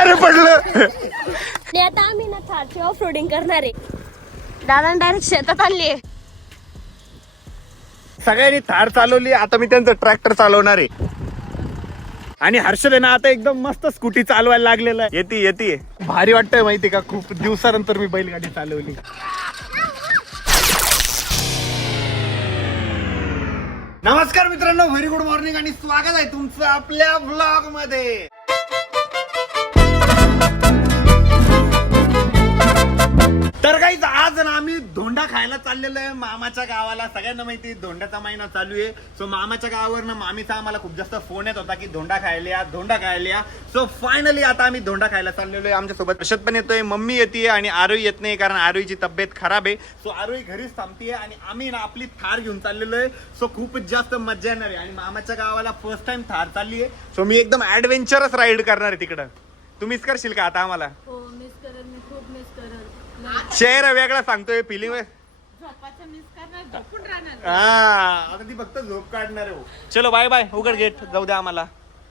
अरे पडलं. आणि आता आम्ही ना थारची ऑफ रोडिंग करणार आहे. दादा डायरेक्ट शेतात आणली. सगळ्यांनी थार चालवली, आता मी त्यांचं ट्रॅक्टर चालवणार आहे. आणि हर्षद आहे ना आता एकदम मस्त स्कूटी चालवायला लागलेला आहे. येते भारी वाटतंय माहिती का, खूप दिवसानंतर मी बैलगाडी चालवली. नमस्कार मित्रांनो, व्हेरी गुड मॉर्निंग आणि स्वागत आहे तुमचं आपल्या ब्लॉग मध्ये. तर गाईज आज ना आम्ही धोंडा खायला चाललेलो आहे मामाच्या गावाला. सगळ्यांना माहिती धोंड्याचा महिना चालू आहे. सो मामाच्या गावावर ना मामीचा आम्हाला खूप जास्त फोन येत होता की धोंडा खायला. सो फायनली आता आम्ही धोंडा खायला चाललेलो आहे. आमच्यासोबत हर्षद पण येतोय, मम्मी येते आणि आरोही येत नाही कारण आरोहीची तब्येत खराब आहे. सो आरोही घरीच थांबतीये आणि आम्ही ना आपली थार घेऊन चाललेलो आहे. सो खूपच जास्त मजा येणार आहे आणि मामाच्या गावाला फर्स्ट टाइम थार चालली आहे. सो मी एकदम ऍडव्हेंचरस राईड करणार आहे तिकडं. तू मिस करशील का आता आम्हाला? हो मिस करेल, मी खूप मिस करेल. चेहरा वेगळा सांगतोय, फिलिंग हा आता ती फक्त झोप काढणार आहे. चलो बाय बाय, उघड गेट, जाऊ द्या आम्हाला.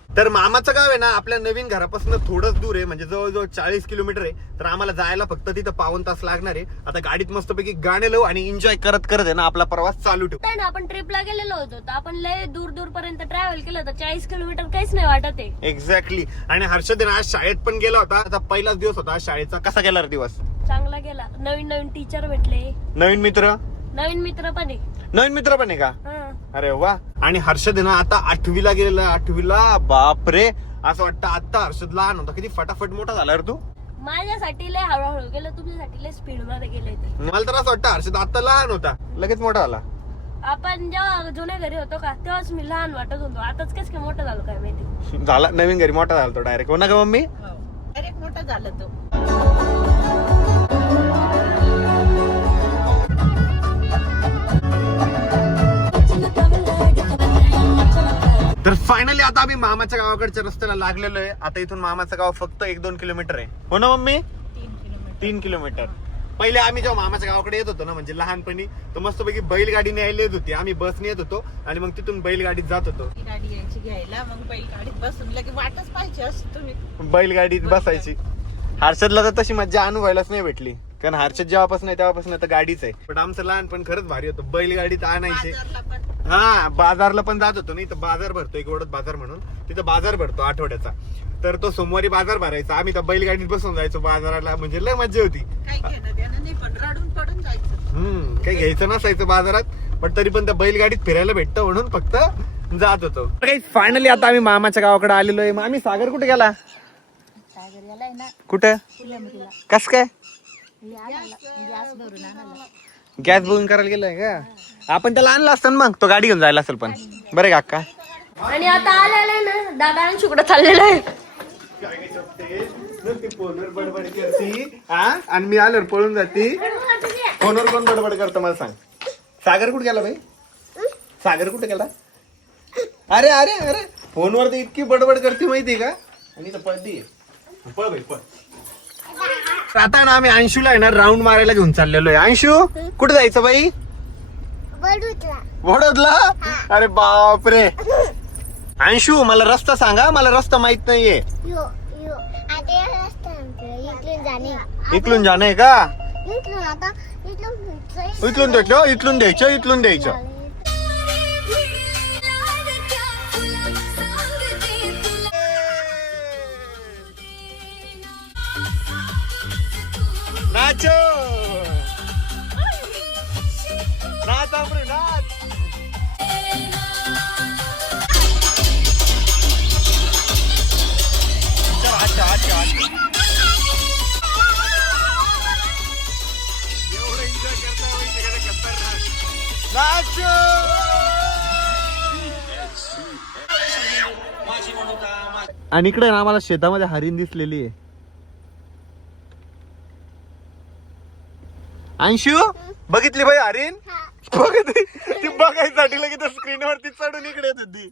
तर मामाचं गाव आहे ना आपल्या नवीन घरापासून थोडंच दूर आहे, म्हणजे जवळजवळ 40 किलोमीटर आहे. तर आम्हाला जायला फक्त तिथं 1.25 तास लागणार आहे. आता गाडीत मस्तपैकी गाणे लावू आणि एन्जॉय करत आहे ना आपला प्रवास चालू ठेवू. ना आपण ट्रिपला गेलेलो होतो तर आपण लय दूर पर्यंत ट्रॅव्हल केलं होतं. 40 किलोमीटर काहीच नाही वाटत आहे. एक्झॅक्टली. आणि हर्षद आज शाळेत पण गेला होता. आता पहिलाच दिवस होता शाळेचा. कसा गेला रे दिवस? चांगला गेला. नवीन टीचर भेटले, नवीन मित्र पण आहे का? अरे वा. आणि हर्षद आहे ना आता 8वीला गेलेला आहे. 8वीला. बापरे, असं वाटतं आता हर्षद लहान होता, किती फटाफट मोठा झाला रे तू. माझ्यासाठी लय हळूहळू गेलं, तुमच्यासाठी लय स्पीड मध्ये गेले. मला तर असं वाटतं हर्षद आता लहान होता, लगेच मोठा झाला. आपण जेव्हा जुन्या घरी होतो का तेव्हाच मी लहान वाटत होतो. आताच कसं काय मोठं झालं काय माहिती. झाला नवीन घरी मोठा झाला तो डायरेक्ट. हो ना का मम्मी? डायरेक्ट मोठा झाला तो. तर फायनली आता आम्ही मामाच्या गावाकडच्या रस्त्याला लागलेलो आहे. आता इथून मामाचं गाव फक्त 1-2 किलोमीटर आहे. हो ना मम्मी? 3 किलोमीटर. पहिले आम्ही जेव्हा मामाच्या गावाकडे येत होतो ना, म्हणजे लहानपणी, तर मस्तपैकी बैलगाडीने यायला येत होती. आम्ही बसने येत होतो आणि मग तिथून बैलगाडीत जात होतो. गाडी यायची घ्यायला, मग बैलगाडीत बसून लगे वाटच पाहिजे असं तुम्ही. बैलगाडीत बसायची. हर्षदला तर तशी मज्जा अनुभवायलाच नाही भेटली, कारण हर्षद जेव्हापासून तेव्हापासून आता गाडीच आहे. पण आमचं लहानपण खरंच भारी होतं. बैलगाडीत आणायचे. हा, बाजारला पण जात होतो. नाही तर बाजार भरतो एक वडद बाजार म्हणून, तिथं बाजार भरतो आठवड्याचा. तर तो सोमवारी बाजार भरायचा. आम्ही तर बैलगाडीत बसून जायचो बाजाराला, म्हणजे लय मजा होती. काही घेणं देणं नाही, पण रडून पडून जायचं. काही घ्यायचं नसायचं बाजारात, पण तरी पण त्या बैलगाडीत फिरायला भेटतं म्हणून फक्त जात होतो. फायनली आता आम्ही मामाच्या गावाकडे आलेलो आहे. आम्ही सागर कुठे गेला? कुठं? कस काय? गॅस बुकिंग करायला गेलाय का? आपण त्याला आणलं असतं मग, तो गाडी घेऊन जायला असेल. पण बरं का अक्का? आणि आता आलेला आहे ना दादा आणि शुकडं चाललेलं आहे. फोनवर बडबड करती आणि मी आल्यावर पळून जाती. फोनवर कोण बडबड करतो मला सांग? सागर कुठे गेला भाई? सागर कुठे गेला? अरे अरे अरे, फोनवर तर इतकी बडबड करते माहिती का? आणि तर पळती. पळ भाई पळ. आता ना आम्ही अंशूला आहे ना राऊंड मारायला घेऊन चाललेलो आहे. अंशू कुठे जायचं बाई? वडोदला. अरे बापरे. अंशू मला रस्ता सांगा, मला रस्ता माहित नाहीये. इथून जाणे का? इथून द्यायचं. नाचो नाच आमरू नाच. अच्छा एवढं एन्जॉय करता माहिती का? खतरनाक नाचो. आणि इकडे ना आम्हाला शेतामध्ये हरिण दिसलेली आहे. अंशू बघितली बाई हरिण? बघितली? ती बघायसाठी लगेच स्क्रीन वरती चढून इकडे येत होती.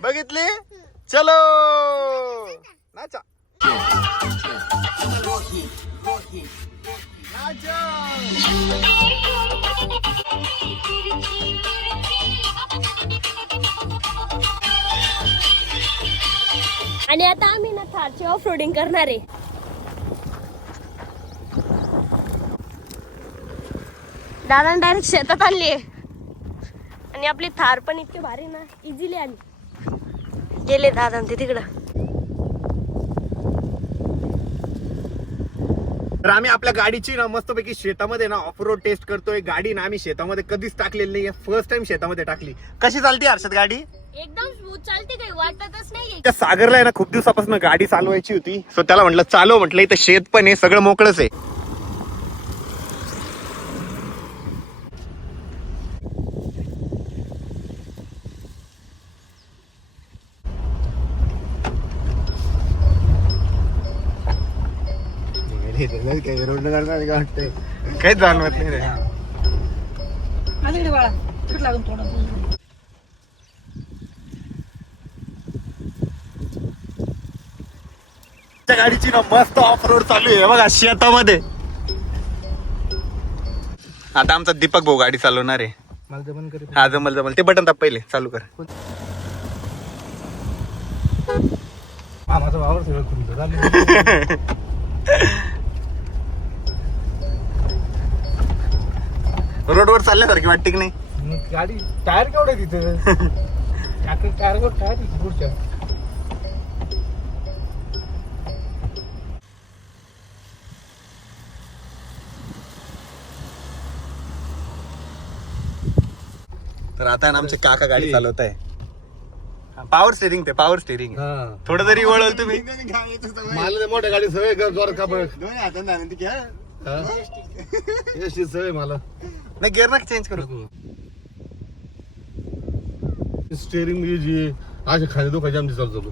बघितली? चलो नाचा. आणि आता आम्ही ना थारची ऑफ रोडिंग करणार आहे. दादा डायरेक्ट शेतात आणली आणि आपली थार पण इतकी भारी ना, इझिली आली. गेले दादा ते तिकडं. तर आम्ही आपल्या गाडीची ना मस्तपैकी शेतामध्ये ना ऑफ रोड टेस्ट करतोय. गाडी ना आम्ही शेतामध्ये कधीच टाकलेली नाहीये, फर्स्ट टाइम शेतामध्ये टाकली. कशी चालते हर्षद गाडी? एकदम स्मूथ चालते, काही वाटतच नाहीये. त्या सागरला आहे ना खूप दिवसापासून गाडी चालवायची होती, सो त्याला म्हटलं चालव. म्हटलं इथं शेत पण आहे, सगळं मोकळच आहे. काहीच जाणवत नाही रे. माझ्याकडे बाळा कुठं लागून थोडं. त्या गाडीची ना मस्त ऑफ रोड चालू आहे बघा शेतामध्ये. आता आमचा दीपक भाऊ गाडी चालवणार आहे. हा जमल. ते बटन दाब पहिले, चालू कर. रोडवर चालल्यासारखी वाटते की नाही गाडी? टायर केवढे तिथे टायर पुढच्या. तर आता ना आमचे काका गाडी चालवत आहे. पॉवर स्टेरिंग, ते पॉवर स्टेरिंग थोडं तरी वळवल तुम्ही. मला मोठ्या गाडी सवय जोर का सवय मला नाही, गिअर ना चेंज करू. स्टेरिंग जी असे खाली दुखायचे आमची चालतो.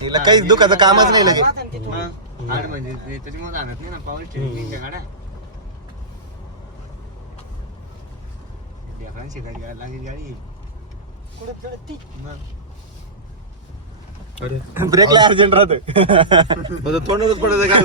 तिला काहीच दुखाचं कामच नाही लगे. म्हणजे त्याच्यामुळे आणत नाही ना पॉवर स्टेरिंग गाड्या. शिकायची लागेल गाडी. ब्रेकला अर्जंट राहत. तोंडच पडत काय.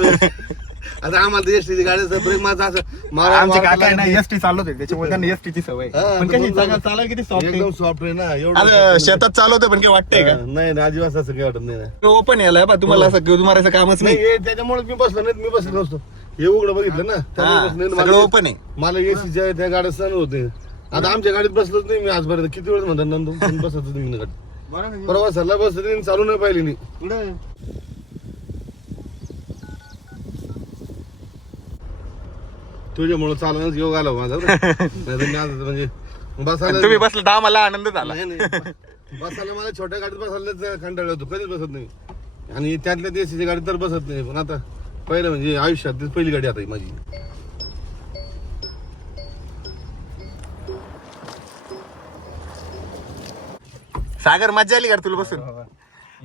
आता आम्हाला एसटी गाडीचा ब्रेक माझा असं आमचे काका आहे ना एसटी चालवते, त्याच्यामुळे त्यांना एसटीची सवय. पण कशी चालायला किती सॉफ्ट एकदम सॉफ्ट आहे ना. आहे. एवढं शेतात चालवते पण काय वाटतंय का? नाही ना, अजिबात असं काही वाटत नाही ना. ओपन यायला बा तुम्हाला असं घेऊन मारायचं कामच नाही. नाही त्याच्यामुळे मी बसलो नाही, मी बसलो नसतो. हे उघडं बघितलं ना, त्यामुळे बसलो नाही. सगळं ओपन आहे. मला एसीच्या त्या गाड्या सण होते. आता आमच्या गाडीत बसलोच नाही मी आजपर्यंत. किती वेळ म्हणतात नंदू पण बसतच नाही मी गाडी. प्रवासाला बसत नाही, चालू नाही पाहिली मी. तुझ्यामुळे चालवण्याच योग आला माझा. नाहीतर मी आज म्हणजे बसायला तुम्ही बसला तर आम्हाला आनंद झाला. नाही बसायला मला छोट्या गाडीत बसायला कंटाळा होतो, कधीच बसत नाही. आणि त्यातल्या देशाची गाडीत तर बसत नाही. पण आता पहिलं म्हणजे आयुष्यात पहिली गाडी आता ही माझी. सागर मजा आली का तुला बसून?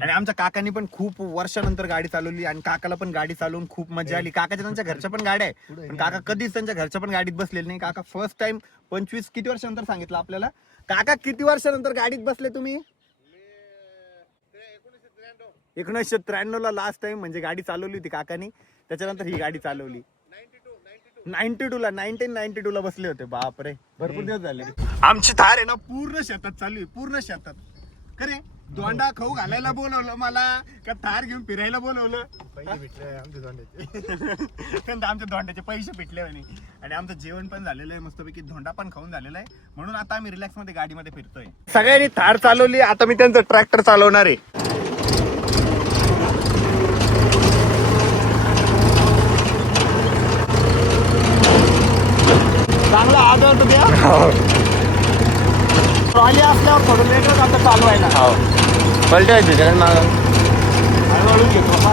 आणि आमच्या काकांनी पण खूप वर्षानंतर गाडी चालवली आणि काकाला पण गाडी चालवून खूप मजा आली. काकाच्या त्यांच्या घरच्या पण गाड्या आहे, पण काका कधीच त्यांच्या घरच्या पण गाडीत बसलेले नाही. काका फर्स्ट टाइम 25 किती वर्षानंतर सांगितलं आपल्याला. काका किती वर्षानंतर गाडीत बसले तुम्ही? 1993 ला लास्ट टाइम म्हणजे गाडी चालवली होती काकानी. त्याच्यानंतर ही गाडी चालवली 1992 ला बसले होते. बापरे, भरपूर दिवस झाले. आमची थार आहे ना पूर्ण शेतात चालू आहे, पूर्ण शेतात. खरे दोंडा खाऊ घालायला बोलवलं मला का थार घेऊन फिरायला बोलवलं? आमच्या दोंड्याचे पैसे भेटले म्हणे. आणि आमचं जेवण पण झालेलं आहे, मस्तपैकी धोंडा पण खाऊन झालेला आहे. म्हणून आता आम्ही रिलॅक्स मध्ये गाडीमध्ये फिरतोय. सगळ्यांनी थार चालवली, आता मी त्यांचं ट्रॅक्टर चालवणार आहे. चांगला आदर द्या. ट्रॉली असल्यावर थोडं लेटच आता चालवायला. पलटायचे कारण हळूहळू घेतो हा.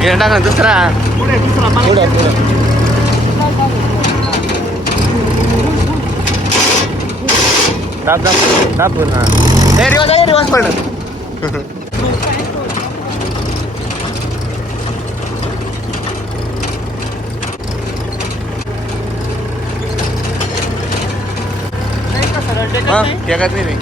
गिअर टाका दुसरा. पुढे दुसरा दाब ना. रिवाज पडलं. टेकत नाही.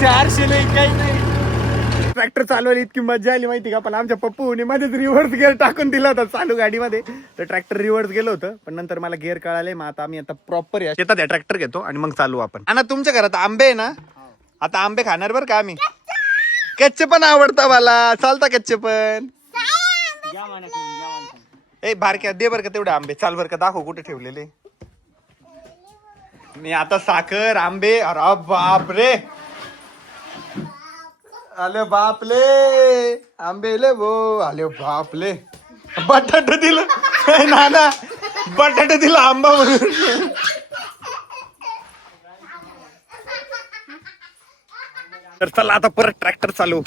400 नाही काही नाही. ट्रॅक्टर चालवायला इतकी मजा आली माहिती का, पण आमच्या पप्पूने मध्येच रिव्हर्स गिअर टाकून दिला होता चालू गाडीमध्ये, तर ट्रॅक्टर रिव्हर्स गेलं होतं. पण नंतर मला गिअर कळाले. मग आता आम्ही प्रॉपर शेतात ट्रॅक्टर घेतो आणि मग चालू आपण. आणि तुमच्या घरात आंबे आहे ना, आता आंबे खाणार बरं का आम्ही. कच्चे पण आवडता मला, चालता कच्चे पण. ए बारक्या दे बरं का तेवढे आंबे. चाल बरं का, दाखव कुठे ठेवलेले. मी आता साखर आंबे. अरे बाप रे, आले बापले आंबेले भो, आले बापले. बटाटा दिलं नाना, बटाटा दिला आंबा म्हणून. तर चला आता परत ट्रॅक्टर चालू.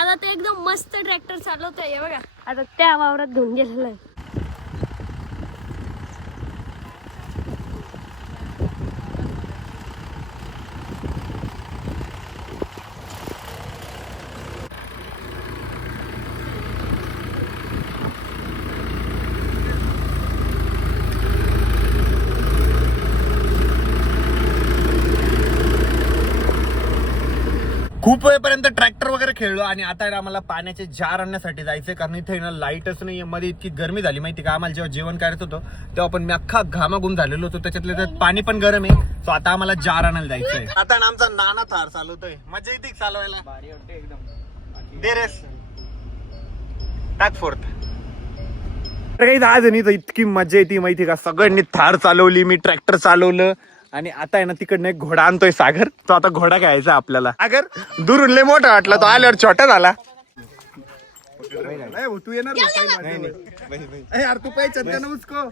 आता ते एकदम मस्त ट्रॅक्टर चालवतोय बघा. आता त्या वावरात धुवून गेलेला आहे. खूप वेळपर्यंत ट्रॅक्टर वगैरे खेळलो आणि आता आहे ना आम्हाला पाण्याचे जार आणण्यासाठी जायचंय, कारण इथे ना लाईटच नाही. मध्ये इतकी गरमी झाली माहिती का, आम्हाला जेव्हा जेवण करायचं होतं तेव्हा पण मी अख्खा घामाघूम झालेलो होतो. त्याच्यातले त्यात पाणी पण गरम आहे. सो आता आम्हाला जार आणायला जायचंय. आता ना आमचा नाना थार चालवतोय. मजा येते चालवायला. दे रेस टाक फोर्थ. तर काही आज नाही तर इतकी मजा येते माहिती का, सगळ्यांनी थार चालवली, मी ट्रॅक्टर चालवलं. आणि आता आहे ना तिकडनं एक घोडा आणतोय सागर. तो आता घोडा घ्यायचा आपल्याला. सागर दुरून लय मोठा वाटला, तो आल्यावर छोटा झाला. तू येणार यार, तू पाहिजे ना उसको.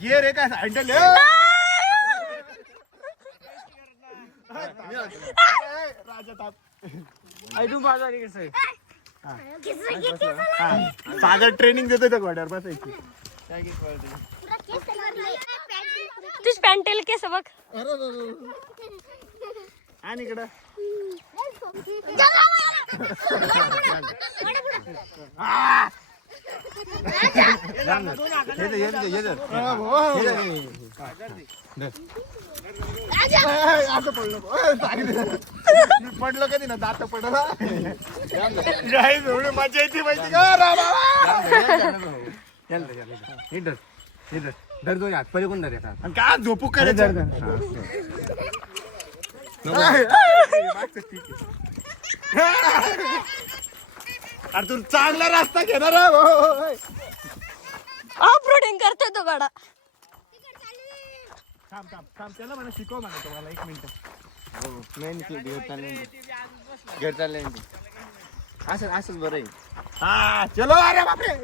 गिअर आहे का हँडल सागर ट्रेनिंग देतोय त्या घोड्यावर बसायची. तुझ पॅन्टेल केस बघ. आणि इकडं पडलं कधी ना, दात पडला. मजा येते माहिती का. काय झोपू करायचं. अरे तू चांगला रस्ता घेणार. ऑफ रोडिंग करतोय तो गाडा. थांब थांब थांब, त्याला म्हणा शिकव म्हणा तुम्हाला. 1 मिनिट. घर चाललंय असं असंच बरं आहे. हा चलो. अरे बापरे.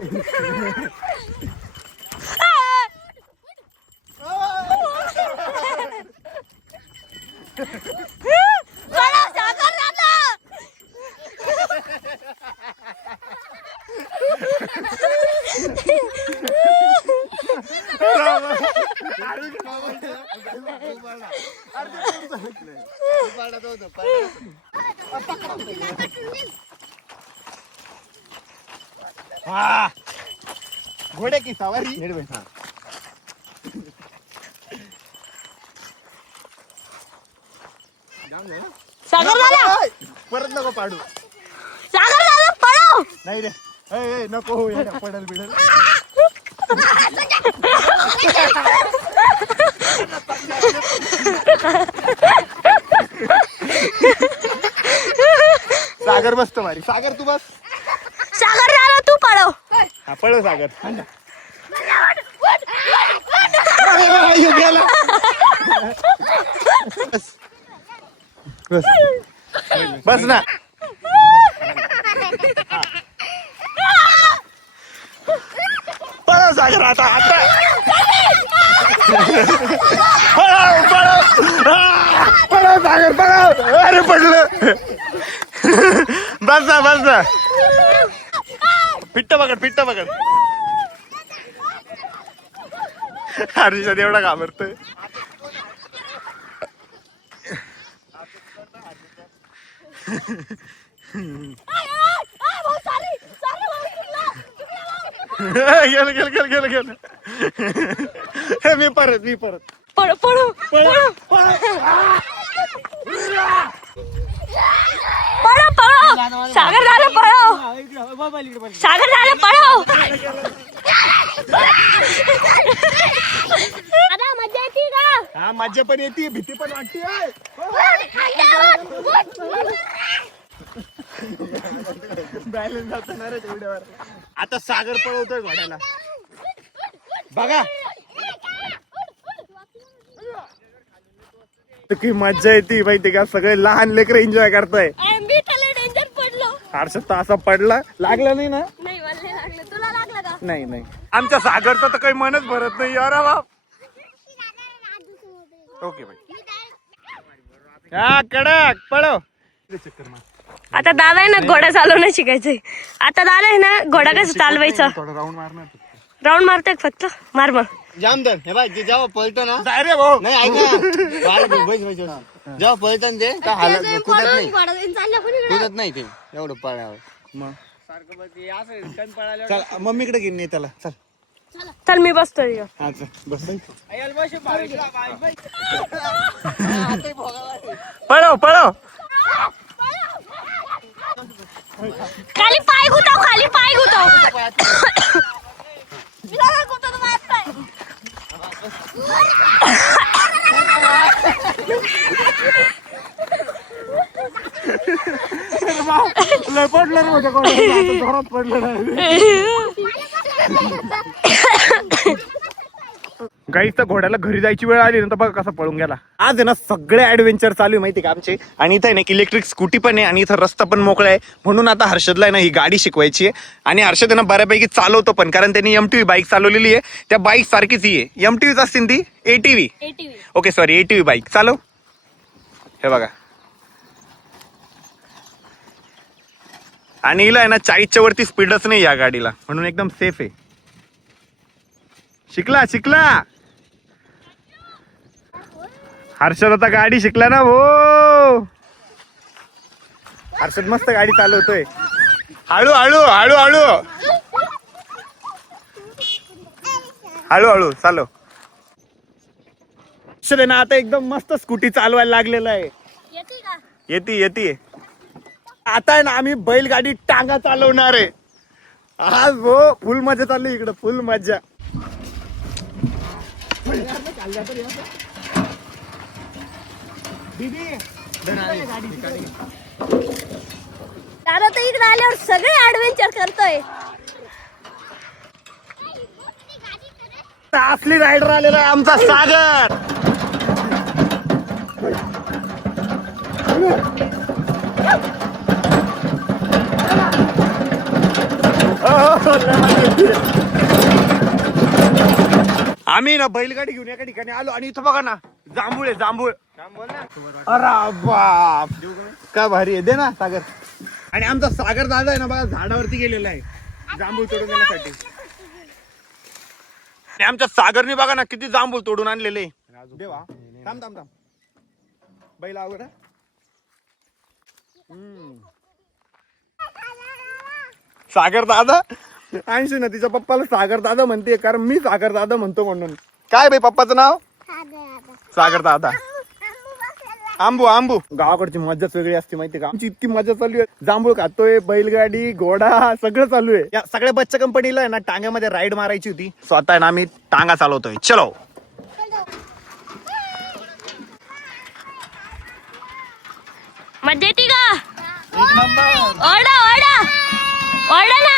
घोड़े की सवारी. सागर दादा परत नको पाडू. सागर दादा नाही रे ए, नको हो, येडा, पडल बिडल. सागर बसतो भारी. सागर तू बस. सागर दादा तू पळव. हा पळव सागर. अरे, गेला. बस. बस. बस ना. पळव सागर आता आता. पळव सागर पळव. अरे पडलं. बस ना बस ना. पिट्ट पकड. हर्षद एवढा घाबरतोय. गेलं. मी परत. पळव. सागर दादा पळव. दादा मजा येते का? हा मज्जा पण येते, भीती पण वाटते. बॅलन्स जातो ना रे तेवढ्यावर. आता सागर पळवतोय घोड्याला बघा. की मज्जा येते माहिती का, सगळे लहान लेकर एन्जॉय करताय. डेंजर पडलो. हर्षद तर असा पडला. लागला नाही ना? नाही वल्ले लागलं. तुला लागलं का? नाही. आमच्या सागरचं तर काही मनच भरत नाही. अरे बाप. ओके भाई. हा कडक पळव. आता दादा आहे ना घोडा चालवणं शिकायचंय. आता दादा आहे ना घोडा कसं चालवायचा. थोडं राऊंड मारणार. राऊंड मारतोय फक्त. मार मग. जामदर हे बाय जे जेव्हा पळतो ना, जाय रे भाऊ. नाही ऐक ना, जेव्हा पळतो ना ते काय हालत कुदत नाही ते एवढं पळावर. मग सारखं ते असं कण पळायला चल मम्मीकडे घेऊन ये त्याला. चल चल मी बसतोय. हा चल बस. पळव. खाली पाय गुताव. पडलं रे माझ्या कोणाला. जोरात पडलं. गाईच तर घोड्याला घरी जायची वेळ आली ना तर बघा कसा पळून गेला. आज आहे ना सगळे ऍडव्हेंचर चालू आहे माहिती का आमचे. आणि इथं आहे ना इलेक्ट्रिक स्कूटी पण आहे आणि इथं रस्ता पण मोकळा आहे. म्हणून आता हर्षदला आहे ना ही गाडी शिकवायची आहे. आणि हर्षद आहे ना बऱ्यापैकी चालवतो पण, कारण त्यांनी MTV बाईक चालवलेली आहे. त्या बाईक सारखीच ही आहे. MTVच असतील ती ATV. Okay sorry ATV bike चालव. हे बघा. आणि हिला आहे ना 40च्या वरती स्पीडच नाही या गाडीला, म्हणून एकदम सेफ आहे. शिकला हर्षद आता गाडी शिकला ना भो. हर्षद मस्त गाडी चालवतोय. हळू चालव. हर्षद ना आता एकदम मस्त स्कूटी चालवायला लागलेला आहे. येते. आता आहे ना आम्ही बैलगाडी टांगा चालवणार आहे आज भो. फुल मजा चालली इकडं, फुल मजा. दादा तर इकडे आल्यावर सगळे ऍडव्हेंचर करतोय. असली रायडर आलेला आहे आमचा सागर. आम्ही ना बैलगाडी घेऊन एका ठिकाणी आलो आणि इथं बघा ना जांभूळ आहे. अरे बाप काय भारी आहे. दे ना सागर. आणि आमचा सागर दादा आहे ना बघा झाडावरती गेलेला आहे जांभूळ तोडून देण्यासाठी. आणि आमच्या सागरने बघा ना किती जांभूळ तोडून आणलेले. देवा थांब बैल आवड. सागर दादा 80 ना तिच्या पप्पाला सागर दादा म्हणते, कारण मी सागर दादा म्हणतो म्हणून. काय बाई पप्पाचं नाव? सागर दादा. आंबू गावाकडची मजाच वेगळी असते माहिती का. आमची इतकी मजा चालू आहे, जांभूळ खातोय, बैलगाडी, घोडा सगळं चालू आहे. या सगळ्या बच्चा कंपनीला आहे ना टांग्यामध्ये राईड मारायची होती. स्वतः ना आम्ही टांगा चालवतोय. चलो मजा येते का? ओरडा ओरडा ओरडा ना.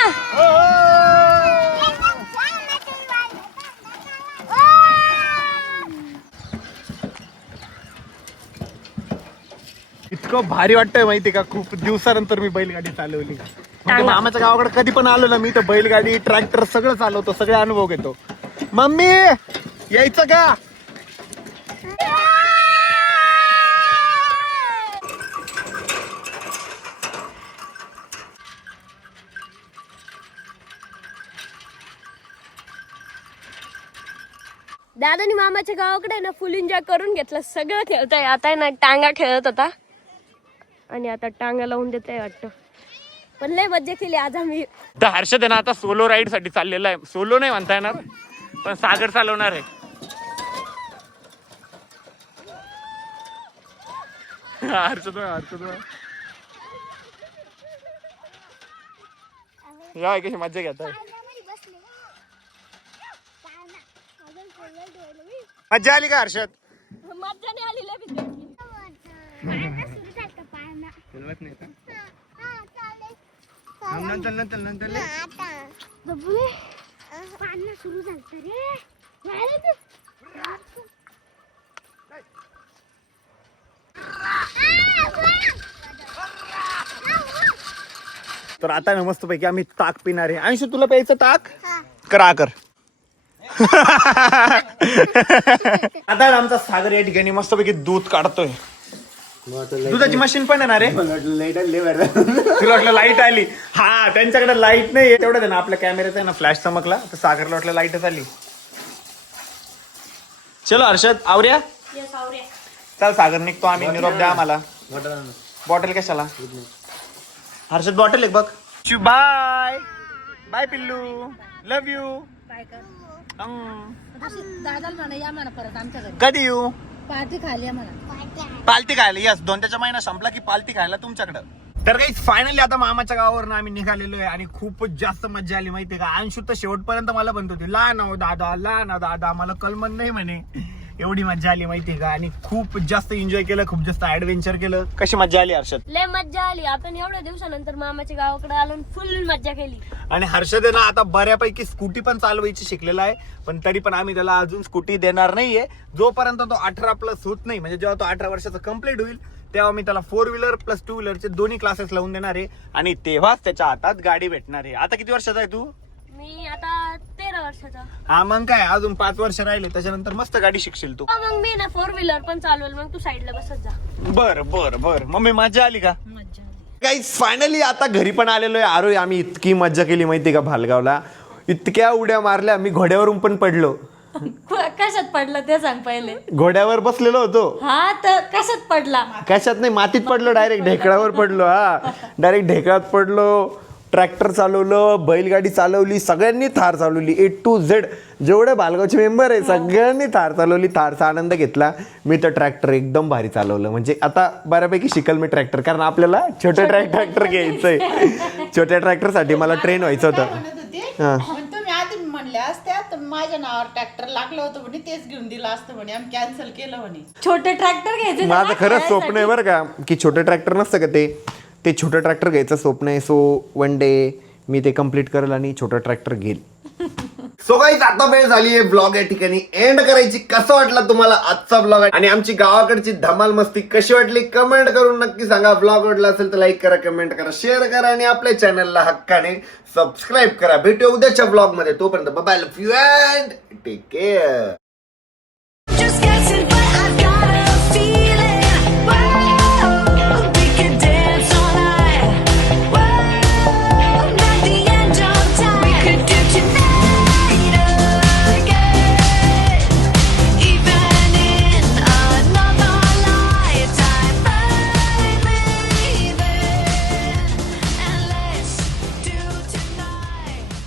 इतकं भारी वाटतंय माहिती का. खूप दिवसानंतर मी बैलगाडी चालवली. म्हणजे मामाच्या गावाकडे कधी पण आलो ना मी तर बैलगाडी ट्रॅक्टर सगळं चालवतो, सगळे अनुभव घेतो. मम्मी यायचं का? दादानी मामाच्या गावाकडे ना फुल एन्जॉय करून घेतलं, सगळं खेळतोय. आता आहे ना टांगा खेळत होता आणि आता टांगा लावून देतोय वाटतं. पण लय मज्जा केली आज आम्ही. तर हर्षद आहे ना आता सोलो राईड साठी चाललेला आहे. सोलो नाही म्हणता येणार, पण सागर चालवणार आहे. हर्षद या कशी मज्जा घेताय. मज्जा आली का हर्षद? मज्जा नाही आली, लय भीती वाटली. तर आता ना मस्त पैकी आम्ही ताक पिणार आहे. अंशू तुला प्यायचं ताक? करा कर. आता ना आमचा सागर या ठिकाणी मस्त पैकी दूध काढतोय. दुधाची मशीन पण येणार आहे. तुला वाटलं लाईट आली? हा, त्यांच्याकडे लाईट नाही तेवढं ना आपल्या कॅमेऱ्याचा आहे ना फ्लॅश चमकला तर सागरला वाटलं लाईटच आली. चलो हर्षद आवऱ्या चल. सागर निघतो आम्ही. निरोप द्या आम्हाला. बॉटल कशाला? हर्षद बॉटल एक बघ. बाय बाय पिल्लू, लव्ह यू. दादाला म्हणा या म्हणा परत आमच्या घरी कधी येऊ? पार्टी खाली म्हणा. पालती खायला. यस, 2 महिना संपला की पालती खायला तुमच्याकडं. तर काही फायनली आता मामाच्या गावावरून आम्ही निघालेलो आहे आणि खूपच जास्त मजा आली माहितीये का. अंशू तर शेवटपर्यंत मला म्हणत होती लहान हो दादा, मला कलमन नाही म्हणे. एवढी मजा आली माहितीये का. आणि खूप जास्त एन्जॉय केलं, खूप जास्त ऍडव्हेंचर केलं. कशी मजा आली हर्षद? लय मज्जा आली. आपण एवढ्या दिवसानंतर मामाच्या गावाकडे आलो, फुल मज्जा केली. आणि हर्षद आहे ना आता बऱ्यापैकी स्कूटी पण चालवायची शिकलेला आहे, पण तरी पण आम्ही त्याला अजून स्कूटी देणार नाहीये जोपर्यंत तो 18+ होत नाही. म्हणजे जेव्हा तो 18 वर्षाचा कम्प्लीट होईल तेव्हा मी त्याला 4 व्हीलर प्लस 2 व्हीलरचे दोन्ही क्लासेस लावून देणार आहे आणि तेव्हाच त्याच्या हातात गाडी भेटणार आहे. आता किती वर्षाचा आहे तू? मी आता 13 वर्षाचा. हा, मग काय अजून 5 वर्ष राहिले, त्याच्यानंतर मस्त गाडी शिकशील तू. मग मी ना 4 व्हीलर पण चालवेल, मग तू साईडला बसत जा. बर. मम्मी मजा आली का? मज्जा आली. गाईस फायनली आता घरी पण आलेलो आहे. आरोय आम्ही इतकी मज्जा केली माहिती का भालगावला. इतक्या उड्या मारल्या, मी घोड्यावरून पण पडलो. कशात पडलं ते सांग पहिले. घोड्यावर बसलेलो होतो. हा तर कशात पडला? कशात नाही, मातीत पडलो. डायरेक्ट ढेकळावर पडलो. हा, डायरेक्ट ढेकळात पडलो. ट्रॅक्टर चालवलं, बैलगाडी चालवली, सगळ्यांनी थार चालवली. A to Z जेवढे भालगावचे मेंबर आहे सगळ्यांनी थार चालवली. थारचा आनंद घेतला. मी तर ट्रॅक्टर एकदम भारी चालवलं. म्हणजे आता बऱ्यापैकी शिकल मी ट्रॅक्टर, कारण आपल्याला छोटे ट्रॅक्टर घ्यायचंय. छोट्या ट्रॅक्टरसाठी मला ट्रेन व्हायचं होतं. हा, तुम्ही आधी म्हणल्या असत्या तर माझ्या नावावर ट्रॅक्टर लागलं होतं म्हणे, तेच घेऊन दिलं असतं म्हणे, आम्ही कॅन्सल केलं म्हणे. छोटे ट्रॅक्टर घ्यायचे. माझं खरंच स्वप्न आहे बरं का, की छोटे ट्रॅक्टर नसतं का ते छोटं ट्रॅक्टर घ्यायचं स्वप्न आहे. सो वन डे मी ते कम्प्लीट करेल आणि छोटं ट्रॅक्टर घेईल. सो गाईज आता वेळ झाली आहे ब्लॉग या ठिकाणी एंड करायची. कसं वाटला तुम्हाला आजचा ब्लॉग आणि आमची गावाकडची धमाल मस्ती कशी वाटली कमेंट करून नक्की सांगा. ब्लॉग वाटला असेल तर लाईक करा, कमेंट करा, शेअर करा आणि आपल्या चॅनलला हक्काने सबस्क्राईब करा. भेटूया उद्याच्या ब्लॉग मध्ये. तोपर्यंत bye, love you and take care.